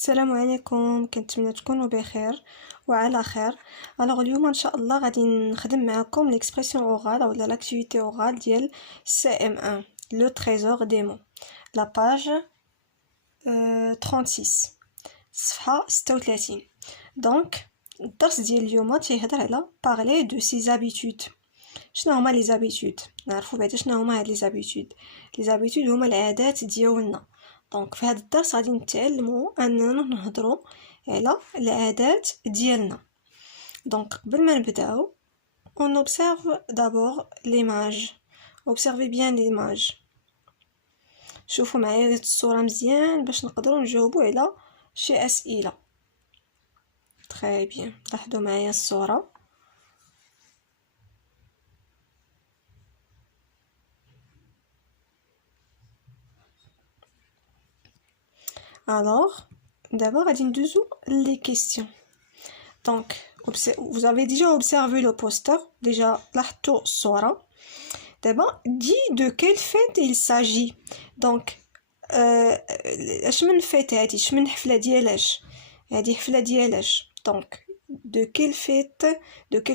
السلام عليكم، كنتمنى تكونوا بخير وعلى خير. اليوم ان شاء الله غادي نخدم معكم ليكسبرسيون اورال ولا لاكتيفيتي اورال ديال CM1 لو تريزور دي مون، لا باج 36 صفحه 36. دونك الدرس ديال اليوم تيهضر على بارلي دو سي زابيتود. شنو هما لي زابيتود؟ نعرفوا بعدا شنو هما هاد لي زابيتود. لي زابيتود هما العادات ديالنا. دونك في هذا الدرس غادي نتعلموا اننا نهضروا على العادات ديالنا. دونك قبل ما نبداو on observe d'abord l'image. observez bien l'image. شوفوا معايا الصوره مزيان باش نقدروا نجاوبوا على شي اسئله. très bien. لاحظوا معايا الصوره. Alors, d'abord, غادي ندوزو les questions. Donc, vous avez déjà observé le poster, déjà لاحظتوا الصورة. D'abord, dis de quelle fête il s'agit. Donc, اش من fête هادي؟ اش من حفلة ديالاش؟ هادي حفلة ديالاش؟ Donc, de quelle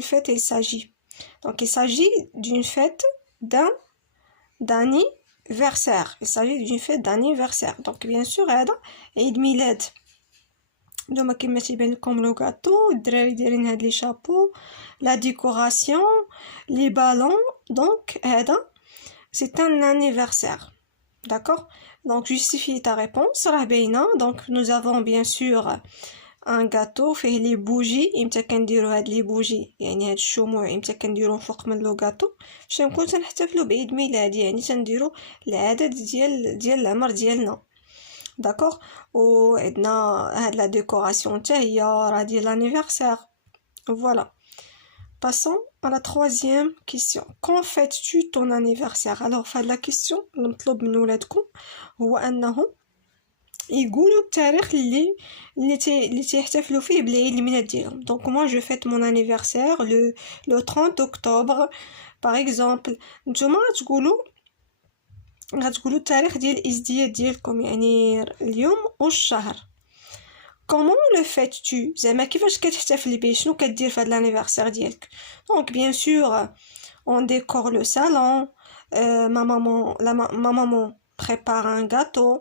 fête il s'agit. Donc, il s'agit d'une fête d'anniversaire. Il s'agit d'une fête d'anniversaire. Donc, bien sûr, هذا عيد ميلاد. دوما كما تيبان لكم لو غاتو، الدراري دايرين هاد لي شابو، لا ديكوراسيون، لي بالون. دونك هذا سي ان انيفرسير. داكور. دونك جوستيفي تا ريبونس راه باينه. دونك nous avons bien sûr ان غاتو فيه لي بوجي. امتى كنديروا هاد لي بوجي؟ يعني هاد الشموع امتى كنديروهم فوق من لو غاتو؟ باش نكون تنحتفلوا بعيد ميلاد، يعني تنديروا العدد ديال العمر ديالنا. داكوغ. و عندنا هاد لا ديكوراسيون حتى هي راه ديال لانيفرسير. فوالا. passons à la troisième question. Quand fêtes-tu ton anniversaire? alors فهاد لا كيسيون المطلوب من ولادكم هو انهم يقولوا التاريخ اللي تيحتفلوا فيه بالعيد الميلاد ديالهم. دونك moi je fête mon anniversaire le 30 octobre par exemple. نتوما غتقولوا التاريخ ديال الازدياد ديالكم، يعني اليوم والشهر. comment le fêtes-tu؟ زعما كيفاش كتحتفل بيه؟ شنو كدير في هذا الانيفرسير ديالك؟ دونك bien sûr on décore le salon. ma maman prépare un gâteau.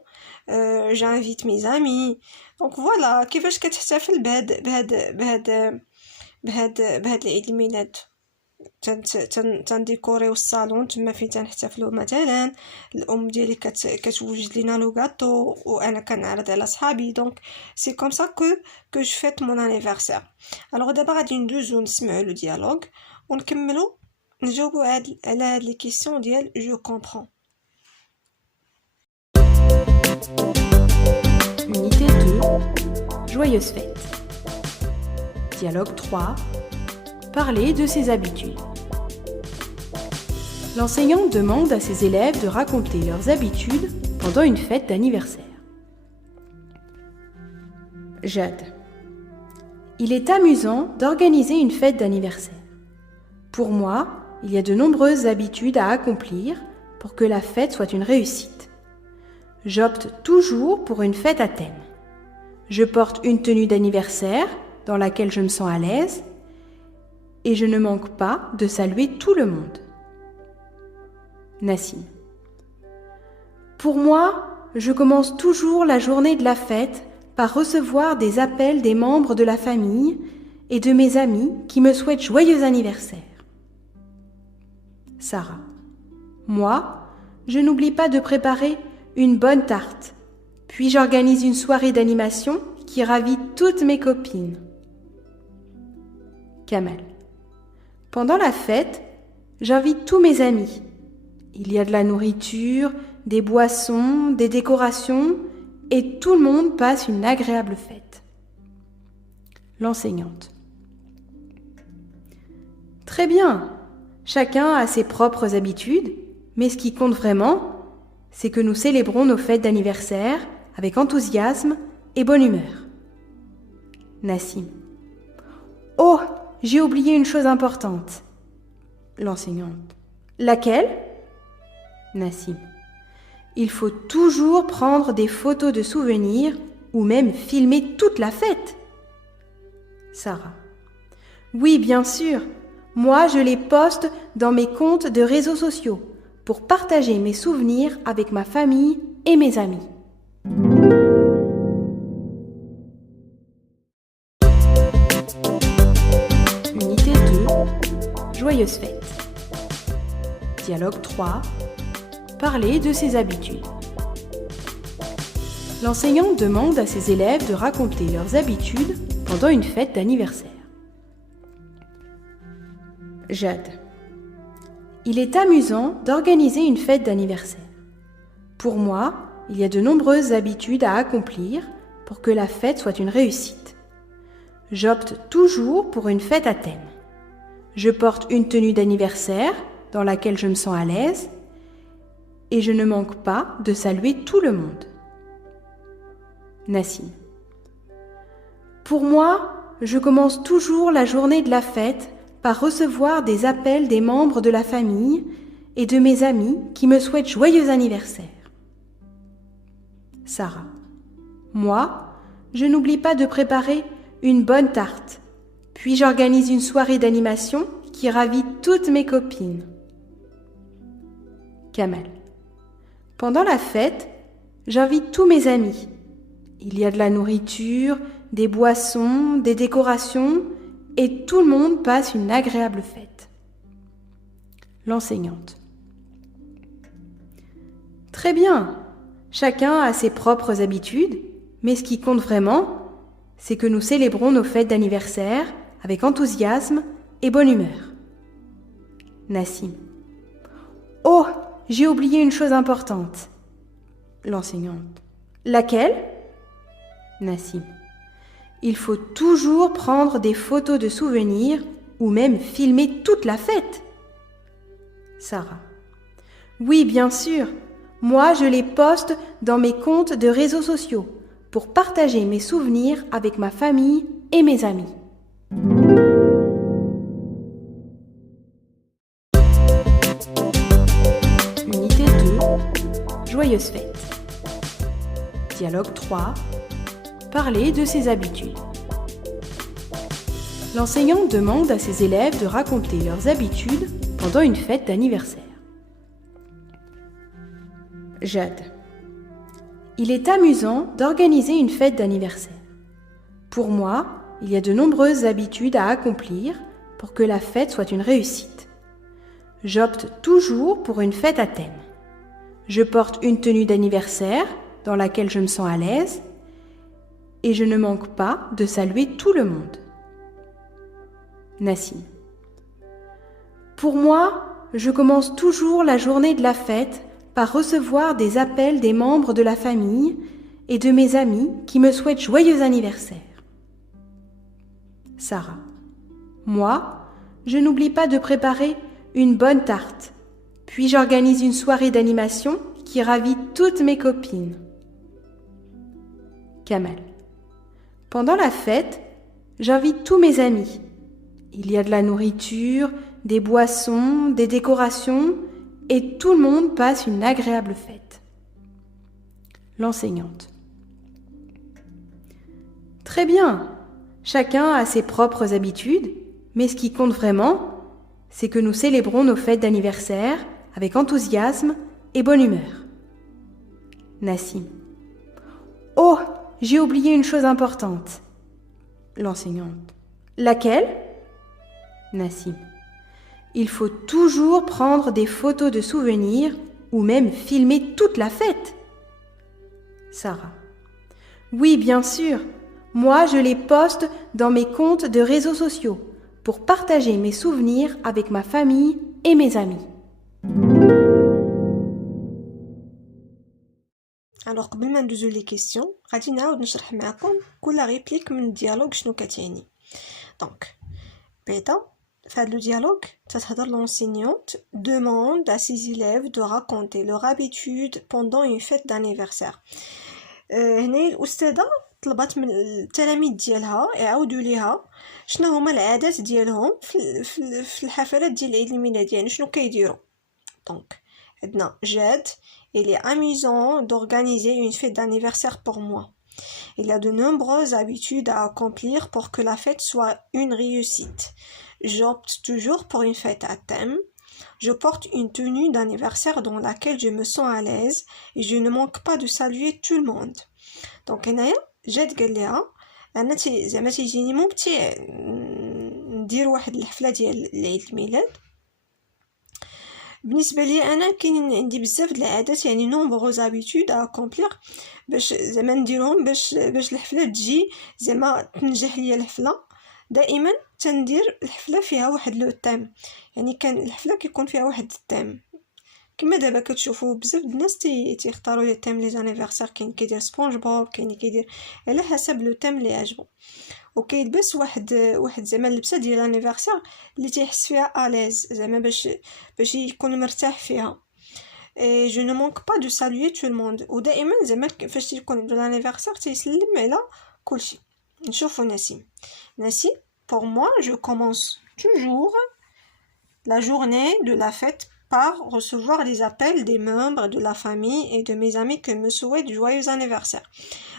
j'invite mes amis. donc voilà كيفاش كتحتفل بهاد العيد الميلاد. تنديكوريو الصالون تما فين تنحتفلوا. مثلا الام ديالي كتوجد لينا لو غاتو وانا كنعرض على صحابي. دونك سي كوم سا كو جو فيت مون انيفرسير. الوغ دابا غادي ندوزو نسمعوا لو ديالوغ ونكملوا نجاوبوا على هاد لي كيسيون ديال جو كومبرون. Unité 2, Joyeuse fête. Dialogue 3, Parler de ses habitudes. L'enseignant demande à ses élèves de raconter leurs habitudes pendant une fête d'anniversaire. Jade. Il est amusant d'organiser une fête d'anniversaire. Pour moi, il y a de nombreuses habitudes à accomplir pour que la fête soit une réussite. J'opte toujours pour une fête à thème. Je porte une tenue d'anniversaire dans laquelle je me sens à l'aise et je ne manque pas de saluer tout le monde. Nassim. Pour moi, je commence toujours la journée de la fête par recevoir des appels des membres de la famille et de mes amis qui me souhaitent joyeux anniversaire. Sarah. Moi, je n'oublie pas de préparer une bonne tarte, puis j'organise une soirée d'animation qui ravit toutes mes copines. Kamal. Pendant la fête, j'invite tous mes amis. Il y a de la nourriture, des boissons, des décorations, et tout le monde passe une agréable fête. L'enseignante. Très bien, chacun a ses propres habitudes, mais ce qui compte vraiment, c'est que nous célébrons nos fêtes d'anniversaire avec enthousiasme et bonne humeur. Nassim. Oh, j'ai oublié une chose importante. L'enseignante. Laquelle? Nassim. Il faut toujours prendre des photos de souvenirs ou même filmer toute la fête. Sarah. Oui, bien sûr. Moi, je les poste dans mes comptes de réseaux sociaux pour partager mes souvenirs avec ma famille et mes amis. Unité 2. Joyeuse fête. Dialogue 3. Parler de ses habitudes. L'enseignant demande à ses élèves de raconter leurs habitudes pendant une fête d'anniversaire. Jade. Il est amusant d'organiser une fête d'anniversaire. Pour moi, il y a de nombreuses habitudes à accomplir pour que la fête soit une réussite. J'opte toujours pour une fête à thème. Je porte une tenue d'anniversaire dans laquelle je me sens à l'aise et je ne manque pas de saluer tout le monde. Nassim. Pour moi, je commence toujours la journée de la fête par recevoir des appels des membres de la famille et de mes amis qui me souhaitent joyeux anniversaire. Sarah. Moi, je n'oublie pas de préparer une bonne tarte, puis j'organise une soirée d'animation qui ravit toutes mes copines. Kamal. Pendant la fête, j'invite tous mes amis. Il y a de la nourriture, des boissons, des décorations, et tout le monde passe une agréable fête. L'enseignante. Très bien, chacun a ses propres habitudes, mais ce qui compte vraiment, c'est que nous célébrons nos fêtes d'anniversaire avec enthousiasme et bonne humeur. Nassim. Oh, j'ai oublié une chose importante. L'enseignante. Laquelle? Nassim. Il faut toujours prendre des photos de souvenirs ou même filmer toute la fête. Sarah. Oui, bien sûr. Moi, je les poste dans mes comptes de réseaux sociaux pour partager mes souvenirs avec ma famille et mes amis. Unité 2. Joyeuse fête. Dialogue 3. Parler de ses habitudes. L'enseignant demande à ses élèves de raconter leurs habitudes pendant une fête d'anniversaire. Jade. Il est amusant d'organiser une fête d'anniversaire. Pour moi, il y a de nombreuses habitudes à accomplir pour que la fête soit une réussite. J'opte toujours pour une fête à thème. Je porte une tenue d'anniversaire dans laquelle je me sens à l'aise et je ne manque pas de saluer tout le monde. Nassim. Pour moi, je commence toujours la journée de la fête par recevoir des appels des membres de la famille et de mes amis qui me souhaitent joyeux anniversaire. Sarah. Moi, je n'oublie pas de préparer une bonne tarte, puis j'organise une soirée d'animation qui ravit toutes mes copines. Kamal. Pendant la fête, j'invite tous mes amis. Il y a de la nourriture, des boissons, des décorations, et tout le monde passe une agréable fête. L'enseignante. Très bien, chacun a ses propres habitudes, mais ce qui compte vraiment, c'est que nous célébrons nos fêtes d'anniversaire avec enthousiasme et bonne humeur. Nassim. Oh, j'ai oublié une chose importante. L'enseignante. Laquelle? Nassim. Il faut toujours prendre des photos de souvenirs ou même filmer toute la fête. Sarah. Oui, bien sûr. Moi, je les poste dans mes comptes de réseaux sociaux pour partager mes souvenirs avec ma famille et mes amis. Alors قبل ما ندوزو لي كيسيون غادي نعاود نشرح معكم كل ريبليك من الديالوج شنو كتعني. دونك بيتا في هذا لو ديالوج تتهضر l'enseignante demande à ses élèves de raconter leur habitude pendant une fête d'anniversaire. هنا الاستاذه طلبت من التلاميذ ديالها يعاودوا ليها شنو هما العادات ديالهم في الحفلات ديال عيد الميلاد، يعني شنو كيديروا. دونك عندنا جاد. Il est amusant d'organiser une fête d'anniversaire pour moi. Il y a de nombreuses habitudes à accomplir pour que la fête soit une réussite. J'opte toujours pour une fête à thème. Je porte une tenue d'anniversaire dans laquelle je me sens à l'aise et je ne manque pas de saluer tout le monde. Donc هنايا جات قال لها انا زعما تيجيني ممتع ندير واحد الحفله ديال عيد الميلاد. بالنسبه لي انا كاين عندي بزاف د العادات يعني نومبروز هابيتود ا اكومبلير باش زعما نديرهم باش الحفله تجي زعما تنجح ليا الحفله. دائما تندير الحفله فيها واحد لو تيم، يعني كان الحفله كيكون فيها واحد التيم كما دابا كتشوفوا بزاف د الناس تيختاروا لي تيم لي زانيفرسير. كاين كيدير سبونج بوب، كاين كيدير على حسب لو تيم اللي عجبو، وكيلبس واحد زعما اللبسه ديال الانيفرسير اللي تيحس فيها اليز زعما باش يكون مرتاح فيها. اي جو نو مانك با دو سالوي تو الموند، ودائما زعما فاش تيكون عنده الانيفرسير تيسلم على كلشي. نشوفوا نسيم pour moi je commence toujours la journée de la fête par recevoir des appels des membres de la famille et de mes amis qui me souhaitent joyeux anniversaire.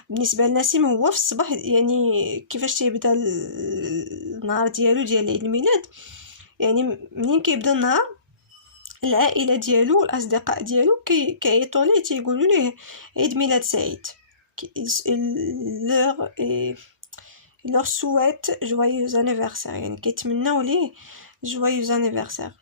بالنسبه لنسيم هو في الصباح يعني كيفاش تيبدا النهار ديالو ديال عيد الميلاد، يعني منين كيبدا النهار العائله ديالو والاصدقاء ديالو كيعيطوا ليه تيقولوا ليه عيد ميلاد سعيد. leur souhaite joyeux anniversaire، يعني كيتمناو ليه joyeux anniversaire.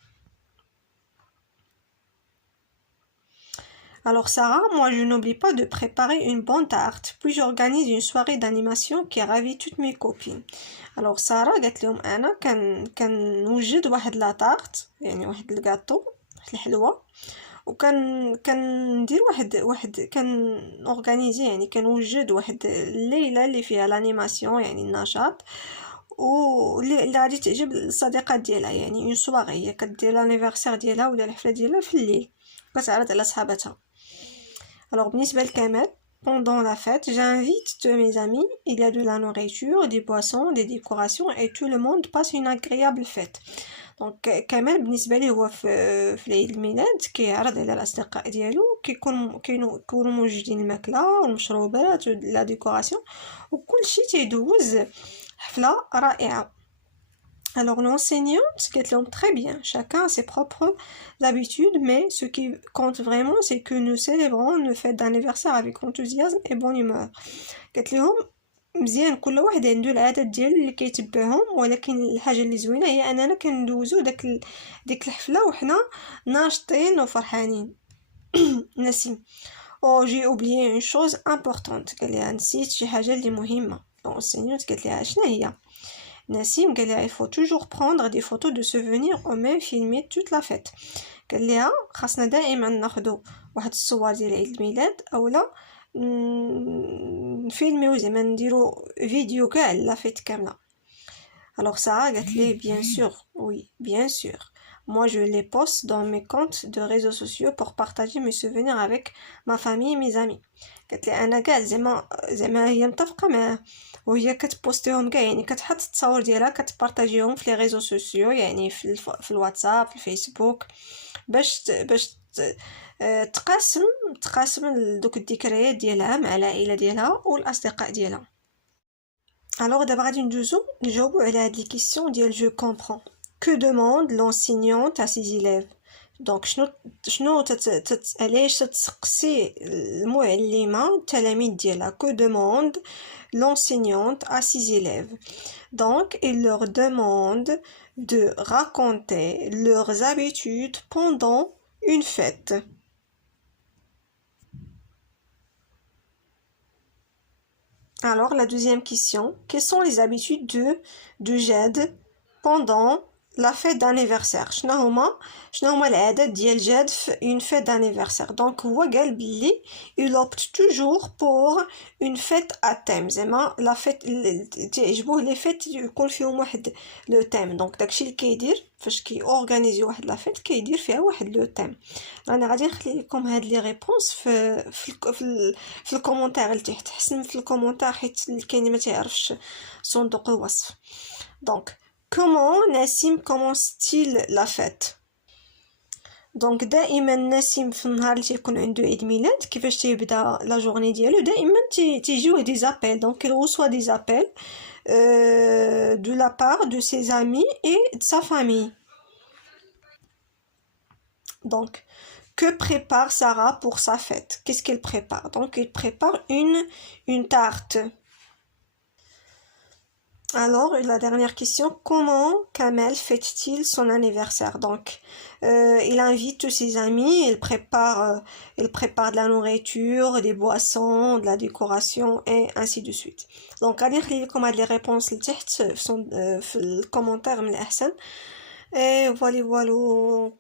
Alors Sarah, moi je n'oublie pas de préparer une bonne tarte, puis j'organise une soirée d'animation qui ravit toutes mes copines. Alors Sarah قالت لهم انا كنوجد واحد لا طارت، يعني واحد الكاطو، واحد الحلوه، وكندير واحد كان اورغانيزي، يعني كنوجد واحد الليله اللي فيها الانيماسيون يعني النشاط، واللي غادي تعجب الصديقات ديالها، يعني اون سواري هي كدير لانيفرسير ديالها ولا الحفله ديالها في الليل كتعرض على صحاباتها. Alors بالنسبه لكمال pendant la fête j'invite tous mes amis, il y a de la nourriture, des boissons, des décorations et tout le monde passe une agréable fête. دونك كمال بالنسبه ليه هو في عيد الميلاد كيعرض على الاصدقاء ديالو، كيكونوا موجودين الماكله والمشروبات ولا ديكوراسيون وكل شيء تيدوز حفله رائعه. Alors l'enseignante قالت لهم très bien, chacun a ses propres habitudes, mais ce qui compte vraiment c'est que nous célébrons nos fêtes d'anniversaire avec enthousiasme et bonne humeur. قالت لهم مزيان كل واحد عنده العادات ديالو اللي كيتبعهم، ولكن الحاجه اللي زوينه هي اننا كندوزو ديك الحفله وحنا ناشطين وفرحانين. نسيم او جي اوبليي اون شوز امبورطونت، قال لها نسيت شي حاجه اللي مهمه. السينيوت قالت لها شنو هي؟ نسيم قال لها il faut toujours prendre des photos de souvenirs ou même filmer toute la fête. قال لها خاصنا دائما ناخذ واحد الصور ديال عيد الميلاد اولا نفيلميو زعما نديرو فيديو كاع لا فيت كامله. alors Sarah قالت لي bien sûr oui bien sûr moi je les poste dans mes comptes de réseaux sociaux pour partager mes souvenirs avec ma famille et mes amis. قالت لي انا كاع زعما هي متفقه معاه وهي كتبوستيهم كاع، يعني كتحط التصاور ديالها كتبارطاجيهم في لي ريزو سوسيو، يعني في الواتساب في الفيسبوك باش تقاسم دوك الذكريات ديالها مع العائله ديالها والاصدقاء ديالها. alors دابا غادي نجاوبوا على هاد لي كيسيون ديال جو كومبرون. que demande l'enseignante à ses élèves؟ دونك شنو علاش تتسقسي المعلمه التلاميذ ديالها؟ que demande l'enseignante à ses élèves؟ donc il leur demande de raconter leurs habitudes pendant une fête. Alors la deuxième question, quelles sont les habitudes de Jade pendant la fête d'anniversaire؟ شنو هما العادات ديال جاد في une fête d'anniversaire؟ دونك هو قال بلي il opte toujours pour une fête à thème، زعما لا فيت تعجبوه لي فيت يكون فيهم واحد لو تيم. دونك داكشي اللي كيدير فاش كي اورغانيزي واحد لا فيت كيدير فيها واحد لو تيم. انا غادي نخلي لكم هاد لي ريبونس في الكومونتير لتحت، حسن في الكومونتير حيت كاين ما تعرفش صندوق الوصف. دونك comment Nassim commence-t-il la fête؟ دونك دائما نسيم في النهار اللي تيكون عنده عيد ميلاد كيفاش تيبدا لا جورني ديالو دائما تيجيوه دي زابيل دونك il reçoit des appels de la part de ses amis et de sa famille. Donc que prépare Sarah pour sa fête? Qu'est-ce qu'elle prépare? Donc elle prépare une tarte. Alors, la dernière question, comment Kamel fête-t-il son anniversaire? Donc, il invite tous ses amis, il prépare de la nourriture, des boissons, de la décoration et ainsi de suite. Donc, غادي نخلي لكم هاد les réponses لتحت في الكومنتار من الأحسن. Et voilà.